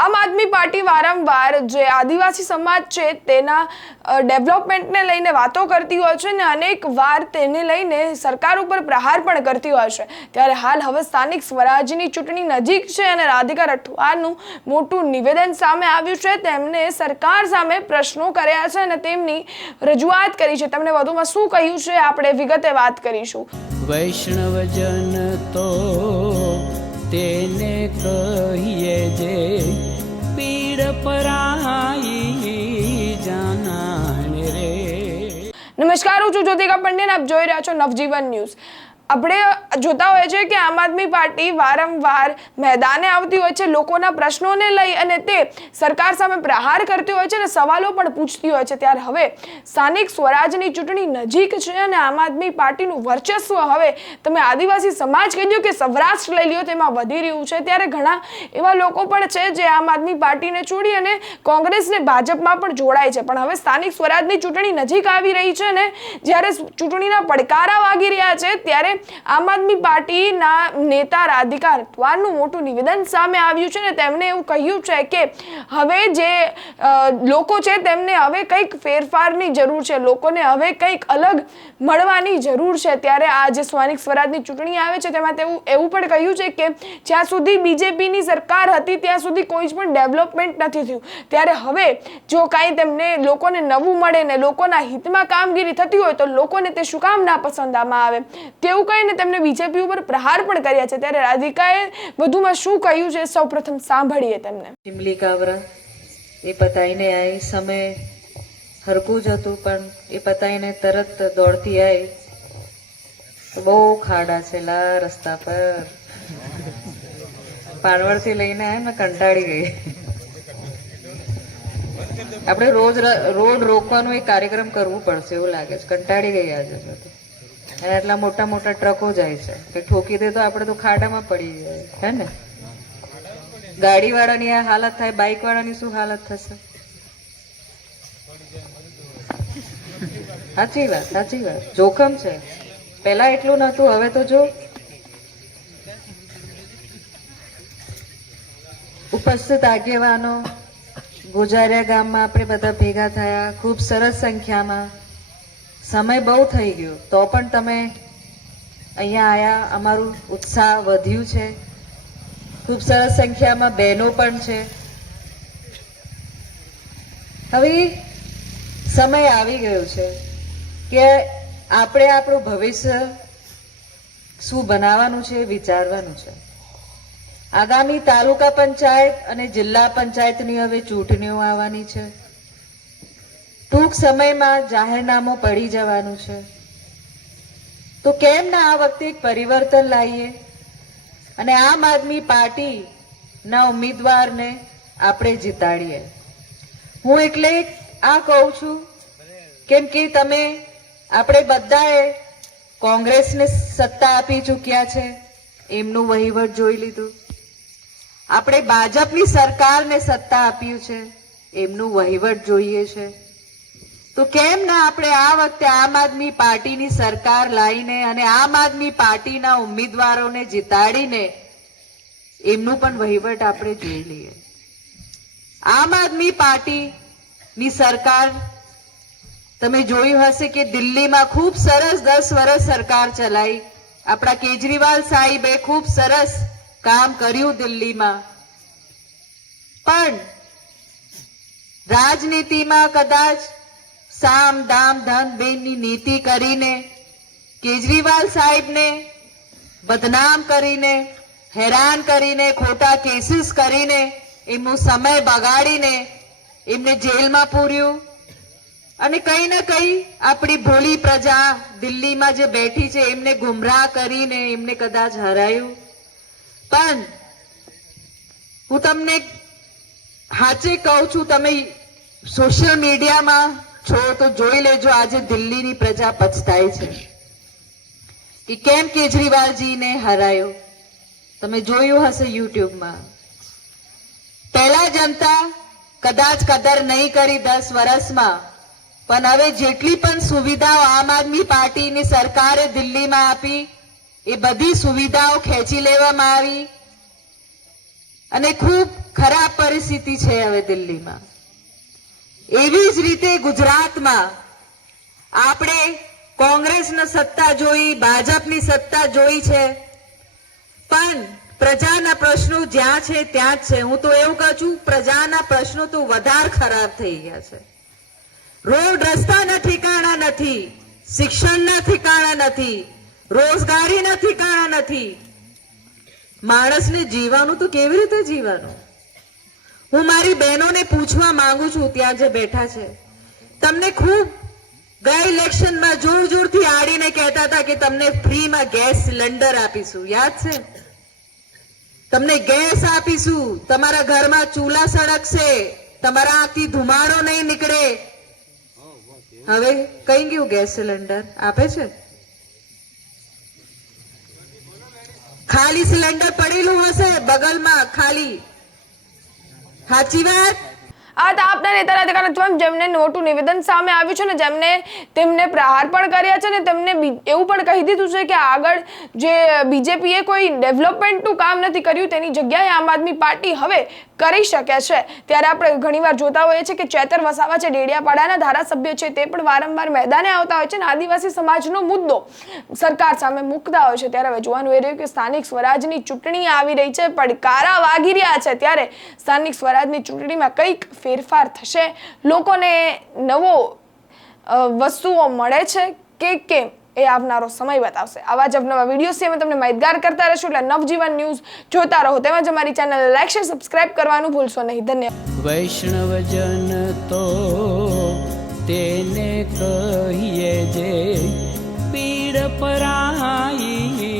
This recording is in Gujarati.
આમ આદમી પાર્ટી વારંવાર જે આદિવાસી સમાજ છે તેના ડેવલપમેન્ટને લઈને વાતો કરતી હોય છે અને અનેક વાર તેને લઈને સરકાર ઉપર પ્રહાર પણ કરતી હોય છે. ત્યારે હાલ હવે સ્થાનિક સ્વરાજની ચૂંટણી નજીક છે અને રાધિકા રઠવાનું મોટું નિવેદન સામે આવ્યું છે. તેમને સરકાર સામે પ્રશ્નો કર્યા છે અને તેમની રજૂઆત કરી છે. તેમણે વધુમાં શું કહ્યું છે આપણે વિગતે વાત કરીશું. વૈષ્ણવજન તો તેને કહીએ નમસ્કાર હું છું જ્યોતિકા પંડ્યન. આપ જોઈ રહ્યા છો નવજીવન ન્યૂઝ. આપણે જોતા હોઈએ છીએ કે આમ આદમી પાર્ટી વારંવાર મેદાને આવતી હોય છે, લોકોના પ્રશ્નોને લઈ અને તે સરકાર સામે પ્રહાર કરતી હોય છે અને સવાલો પણ પૂછતી હોય છે. ત્યારે હવે સ્થાનિક સ્વરાજની ચૂંટણી નજીક છે અને આમ આદમી પાર્ટીનું વર્ચસ્વ હવે તમે આદિવાસી સમાજ કહી દો કે સૌરાષ્ટ્ર લઈ લ્યો, તેમાં વધી રહ્યું છે. ત્યારે ઘણા એવા લોકો પણ છે જે આમ આદમી પાર્ટીને છોડી અને કોંગ્રેસને ભાજપમાં પણ જોડાય છે. પણ હવે સ્થાનિક સ્વરાજની ચૂંટણી નજીક આવી રહી છે ને જ્યારે ચૂંટણીના પડકારા વાગી રહ્યા છે, ત્યારે આમ આદમી પાર્ટીના નેતા રાધિકા રથવારનું મોટું નિવેદન સામે આવ્યું છે ને તેમણે એવું કહ્યું છે કે હવે જે લોકો છે તેમને હવે કંઈક ફેરફારની જરૂર છે. લોકોને હવે કંઈક અલગ મળવાની જરૂર છે. ત્યારે આ જે સ્થાનિક સ્વરાજની ચૂંટણી આવે છે તેમાં તેવું, એવું પણ કહ્યું છે કે જ્યાં સુધી બીજેપીની સરકાર હતી ત્યાં સુધી કોઈ જ પણ ડેવલપમેન્ટ નથી થયું. ત્યારે હવે જો કાંઈ તેમને લોકોને નવું મળે ને લોકોના હિતમાં કામગીરી થતી હોય તો લોકોને તે શું કામ ના પસંદ આવે? તેવું કહીને તેમને બીજેપી ઉપર પ્રહાર પણ કર્યા છે. ત્યારે રાધિકાએ વધુમાં શું કહ્યું છે? સૌપ્રથમ સાંભળીએ તેમને. ચીમલી કાવરા એ પતાઈને આવી સમય હરકું જ હતું, પણ એ પતાઈને તરત દોડતી આવી બહુ ખાડા છે લા રસ્તા પર. પાનવડથી લઈને આવી ને કંટાળી ગઈ. આપણે રોજ રોડ રોકવાનો એક કાર્યક્રમ કરવું પડશે એવું લાગે છે. કંટાળી ગઈ આજે. અને એટલા મોટા મોટા ટ્રકો જાય છે. કે ઠોકી દે તો આપણે તો ખાડામાં પડી જાય. હે ને? ગાડી વાળાની આ હાલત થાય બાઇક વાળાની શું હાલત થશે? સાચી વાત સાચી વાત. જોખમ છે. પેલા એટલું નહોતું, હવે તો જો. ઉપસ્થિત આગેવાનો, ગુજારિયા ગામમાં આપણે બધા ભેગા થયા, ખૂબ સરસ સંખ્યામાં. સમય બહુ થઈ ગયો. તો પણ તમે અહીંયા આયા, અમારું ઉત્સાહ વધ્યું છે. ખૂબ સરસ સંખ્યામાં બહેનો પણ છે. હવે સમય આવી ગયો છે કે આપણે આપણું ભવિષ્ય શું બનાવવાનું છે વિચારવાનું છે. આગામી તાલુકા પંચાયત અને જિલ્લા પંચાયતની હવે ચૂંટણીઓ આવવાની છે. ટૂંક સમયમાં જાહેરનામું પડી જવાનું છે. તો કેમ ના આ વખતે એક પરિવર્તન લાવીએ? અને આમ આદમી પાર્ટીના ઉમેદવારને આપણે જીતાડીએ. હું એટલે આ કહું છું, કેમ કે તમે આપણે બધાએ કોંગ્રેસને સત્તા આપી ચૂક્યા છે, એમનું વહીવટ જોઈ લીધું. આપણે ભાજપની સરકારને સત્તા આપ્યું છે, એમનું વહીવટ જોઈએ છે. તો કેમ ના આપણે આ વખતે આમ આદમી પાર્ટીની સરકાર લાવીને અને આમ આદમી પાર્ટીના ઉમેદવારોને જીતાડીને એમનું પણ વહીવટ આપણે જોઈ લઈએ. આમ આદમી પાર્ટીની સરકાર, તમે જોયું હશે કે દિલ્હીમાં ખૂબ સરસ દસ વર્ષ સરકાર ચલાવી આપણા કેજરીવાલ સાહેબે ખૂબ સરસ કામ કર્યું દિલ્હીમાં. પણ રાજનીતિમાં કદાચ સામ દામ ધન બેનની નીતિ કરીને, કેજરીવાલ સાહેબને બદનામ કરીને, હેરાન કરીને, ખોટા કેસીસ કરીને એમનો સમય બગાડીને એમને જેલમાં પૂર્યું. અને કંઈ ને કંઈ આપણી ભોળી પ્રજા દિલ્હીમાં જે બેઠી છે, એમને ગુમરાહ કરીને એમને કદાચ હરાયું. પણ હું તમને હાચે કહું છું, તમે સોશિયલ મીડિયામાં છો તો જોઈ લેજો આજે દિલ્હીની પ્રજા પછતાય છે. કે કેમ કેજરીવાલજીને હરાયો? તમે જોયું હશે યુટ્યુબમાં. પહેલા જનતા કદાચ કદર નહીં કરી દસ વર્ષમાં પણ હવે જેટલી પણ સુવિધાઓ આમ આદમી પાર્ટીની સરકારે દિલ્હીમાં આપી, એ બધી સુવિધાઓ ખેંચી લેવામાં આવી. અને ખૂબ ખરાબ પરિસ્થિતિ છે હવે દિલ્હીમાં. એવી જ રીતે ગુજરાતમાં આપણે કોંગ્રેસની સત્તા જોઈ, ભાજપની સત્તા જોઈ છે. પણ પ્રજાના પ્રશ્નો જ્યાં છે ત્યાં જ છે. હું તો એવું કહું છું, પ્રજાના પ્રશ્નો તો વધારે ખરાબ થઈ ગયા છે. રોડ રસ્તાના ઠેકાણા નથી, શિક્ષણના ઠેકાણા નથી, રોજગારીના ઠેકાણા નથી. માણસને જીવવાનું તો કેવી રીતે જીવવાનું? હું મારી બહેનોને પૂછવા માંગુ છું ત્યાં જે બેઠા છે. તમને ખૂબ ગયા ઇલેક્શનમાં જોર જોરથી આડીને કહેતા હતા કે તમને ફ્રીમાં ગેસ સિલિન્ડર આપીશું. યાદ છે? તમને ગેસ આપીશું. તમારા ઘરમાં ચૂલા સળગશે. તમારા આંખથી ધુમાડો નહીં નીકળે. હવે કઈ ગયું ગેસ સિલિન્ડર? આપે છે? ખાલી સિલિન્ડર પડેલું હશે બગલમાં, ખાલી. સાચી વાત આ તો આપના નેતા તમામ જેમને મોટું નિવેદન સામે આવ્યું છે ને જેમને તેમને પ્રહાર પણ કર્યા છે ને તેમને એવું પણ કહી દીધું છે કે આગળ જે બીજેપીએ કોઈ ડેવલપમેન્ટનું કામ નથી કર્યું તેની જગ્યાએ આમ આદમી પાર્ટી હવે કરી શકે છે. ત્યારે આપણે ઘણીવાર જોતા હોઈએ છીએ કે ચેતર વસાવા છે, ડેડિયાપાડાના ધારાસભ્ય છે, તે પણ વારંવાર મેદાને આવતા હોય છે અને આદિવાસી સમાજનો મુદ્દો સરકાર સામે મૂકતા હોય છે. ત્યારે હવે જોવાનું એ રહ્યું કે સ્થાનિક સ્વરાજની ચૂંટણી આવી રહી છે, પડકારા વાગી રહ્યા છે. ત્યારે સ્થાનિક સ્વરાજની ચૂંટણીમાં કંઈક ફેરફાર થશે? લોકોને નવો વસ્તુઓ મળે છે કે કેમ? એ આવનારો સમય બતાવશે. આવા જ અવનવા વિડીયોથી અમે તમને માહિતગાર કરતા રહીશું. એટલે નવજીવન ન્યૂઝ જોતા રહો. તેમજ અમારી ચેનલ લાઈક, શેર, સબસ્ક્રાઇબ કરવાનું ભૂલશો નહીં. ધન્યવાદ. વૈષ્ણવજન તો તેને કહીએ જે પીડ પરાઈ